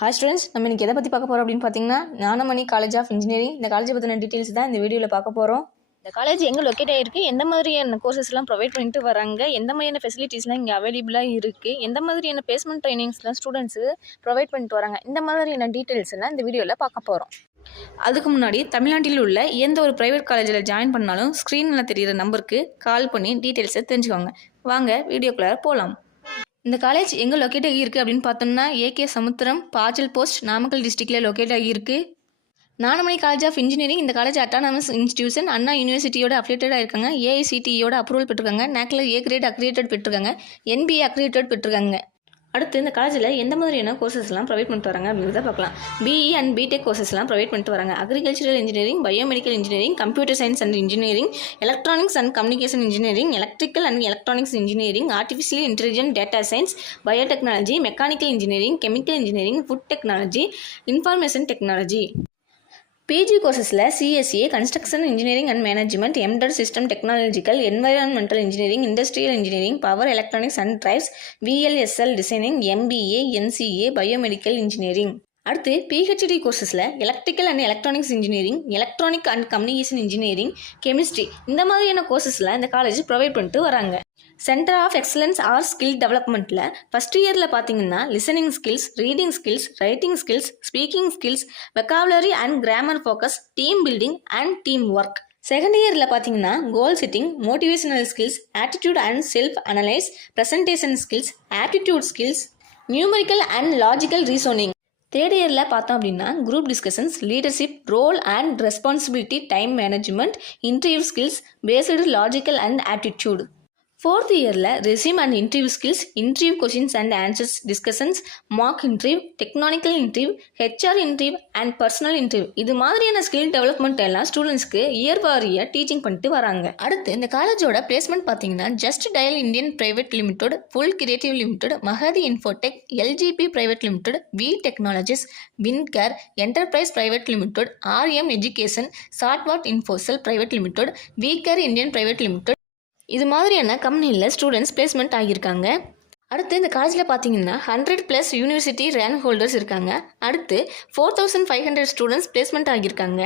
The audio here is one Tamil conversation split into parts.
ஹாய் ஸ்டூடெண்ட்ஸ், நம்ம இன்றைக்கி எதை பற்றி பார்க்க போகிறோம் அப்படின்னு பார்த்தீங்கன்னா, ஞானமணி காலேஜ் ஆஃப் இன்ஜினியரிங். இந்த காலேஜை பற்றின டீட்டெயில்ஸ் தான் இந்த வீடியோவில் பார்க்க போகிறோம். இந்த காலேஜ் எங்கே லொக்கேட் ஆகிருக்கு, எந்த மாதிரியான கோர்சஸ்லாம் ப்ரொவைட் பண்ணிட்டு வராங்க, எந்த மாதிரியான ஃபெசிலிட்டிஸ்லாம் இங்கே அவைலபிளாக இருக்குது, எந்த மாதிரியான பிளேஸ்மெண்ட் ட்ரைனிங்ஸ்லாம் ஸ்டூடெண்ட்ஸுக்கு ப்ரொவைட் பண்ணிட்டு வராங்க, இந்த மாதிரியான டீட்டெயில்ஸ் எல்லாம் இந்த வீடியோவில் பார்க்க போகிறோம். அதுக்கு முன்னாடி தமிழ்நாட்டில் உள்ள எந்த ஒரு ப்ரைவேட் காலேஜில் ஜாயின் பண்ணாலும் ஸ்க்ரீனில் தெரிகிற நம்பருக்கு கால் பண்ணி டீட்டெயில்ஸை தெரிஞ்சுக்கோங்க. வாங்க வீடியோக்குள்ளே போகலாம். இந்த காலேஜ் எங்கே லொக்கேட் ஆகியிருக்கு அப்படின்னு பார்த்தோம்னா, ஏகே சமுத்திரம், பாச்சல் போஸ்ட், நாமக்கல் டிஸ்ட்ரிக்டில் லொக்கேட் ஆகியிருக்கு. Gnanamani college of engineering. இந்த காலேஜ் அட்டானமஸ் இன்ஸ்டிடியூஷன், அண்ணா யூனிவர்சிட்டியோட அஃபிலியேட்டடாக இருக்காங்க. ஏஐசிடியோட அப்ரூவல் பெற்றிருக்காங்க. நேக்கில் ஏ கிரேட் அக்ரிடேட்டட் பெற்றிருக்காங்க. என்பிஏ அக்ரிடேட்டட் பெற்றிருக்காங்க. அடுத்து இந்த காலேஜில் எந்த மாதிரியான கோர்சஸ்லாம் ப்ரொவைட் பண்ணிட்டு வராங்க அப்படின்றத பார்க்கலாம். பிஇ அண்ட் பிடெக் கோர்சஸ்லாம் ப்ரொவைட் பண்ணிட்டு வராங்க. Agricultural engineering, biomedical engineering, computer science and engineering, electronics and communication engineering, electrical and electronics engineering, artificial intelligent data science, biotechnology, mechanical engineering, chemical engineering, food technology, information technology. PG கோர்சஸில் CSA, construction engineering and management, embedded system technological, environmental engineering, industrial engineering, power electronics and drives, VLSI designing, MBA, MCA, biomedical engineering. அடுத்து பிஹெச்டி கோர்சஸில் electrical and electronics engineering, electronic and communication engineering, chemistry, இந்த மாதிரியான கோர்சஸில் இந்த காலேஜ் ப்ரொவைட் பண்ணிட்டு வராங்க. Centre of excellence or skill டெவலப்மெண்ட்டில் ஃபஸ்ட் இயரில் பார்த்தீங்கன்னா listening skills, reading skills, writing skills, speaking skills, vocabulary and grammar focus, team building and team work. Second இயரில் பார்த்தீங்கன்னா goal setting, motivational skills, attitude and self analyse, presentation skills, aptitude skills, numerical and logical reasoning. Third இயரில் பார்த்தோம் அப்படின்னா group discussions, leadership, role and responsibility, time management, interview skills, based logical and aptitude. Fourth இயரில் resume and interview skills, interview questions and answers discussions, mock interview, technical interview, HR interview and personal interview. இது மாதிரியான ஸ்கில் டெவலப்மெண்ட் எல்லாம் ஸ்டூடெண்ட்ஸ்க்கு இயர் ஃபார் இயர் டீச்சிங் பண்ணிட்டு வராங்க. அடுத்து இந்த காலேஜோட பிளேஸ்மெண்ட் பார்த்தீங்கன்னா just dial Indian private limited, full creative limited, Mahathi infotech, LGB private limited, V technologies, Wincare enterprise private limited, RM education, சாட்வாட் இன்ஃபோசல் private limited, Vicare Indian private limited, இது மாதிரியான கம்பெனியில் ஸ்டூடெண்ட்ஸ் பிளேஸ்மெண்ட் ஆகியிருக்காங்க. அடுத்து இந்த காலேஜில் பார்த்தீங்கன்னா 100+ யூனிவர்சிட்டி ரேங்க் ஹோல்டர்ஸ் இருக்காங்க. அடுத்து 4500 ஸ்டூடெண்ட்ஸ் பிளேஸ்மெண்ட் ஆகியிருக்காங்க.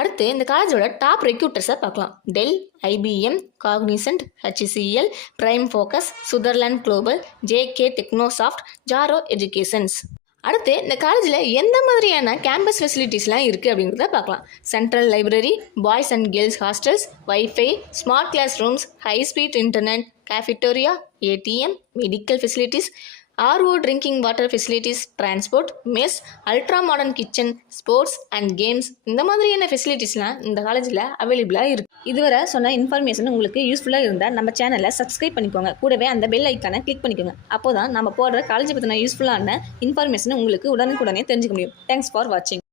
அடுத்து இந்த காலேஜோட டாப் ரெக்ரூட்டர்ஸை பார்க்கலாம். Dell, IBM, Cognizant, HCL, Prime Focus, Sutherland Global, JK Technosoft, Jaro educations. அடுத்து இந்த காலேஜில் எந்த மாதிரியான கேம்பஸ் ஃபெசிலிட்டிஸ்லாம் இருக்குது அப்படிங்கிறத பார்க்கலாம். Central library, boys and girls hostels, wifi, smart class rooms, high speed internet, cafeteria, ATM, medical facilities, RO drinking water facilities, transport, mess, ultra modern kitchen, sports and games, இந்த மாதிரியான ஃபெசிலிட்டிஸ்லாம் இந்த காலேஜில் அவைலபிளாக இருக்குது. இதுவரை சொன்ன இன்ஃபர்மேஷன் உங்களுக்கு யூஸ்ஃபுல்லாக இருந்தால் நம்ம சேனலை சப்ஸ்கிரைப் பண்ணிக்கோங்க. கூடவே அந்த பெல் ஐக்கானை கிளிக் பண்ணிக்கோங்க. அப்போ தான் நம்ம போடுற காலேஜ் பற்றின யூஸ்ஃபுல்லான இன்ஃபர்மேஷன் உங்களுக்கு உடனுக்குடனே தெரிஞ்சுக்க முடியும். தேங்க்ஸ் ஃபார் வாட்சிங்.